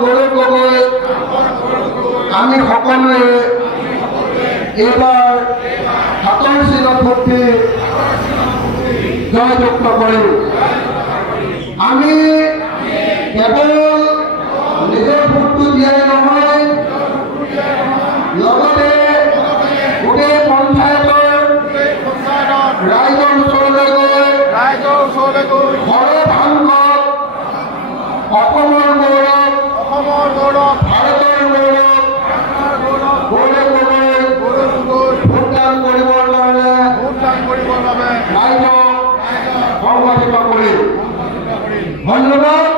গৌৰৱ গগৈ আমি সকলোৱে এইবাৰ হাতৰ চিনত ভোটে জয়যুক্ত কৰিম। আমি কেৱল নিজৰ ভোটটো দিয়াই নহয়, লগতে গোটেই পঞ্চায়তৰ ৰাইজৰ ওচৰলৈ গৈ সৰ্বভাংগত অসমৰ গৌৰৱ, ভাৰতৰ গৌৰৱ ভোটদান কৰিবৰ কাৰণে ৰাইজক সংগঠিত কৰিম। ধন্যবাদ।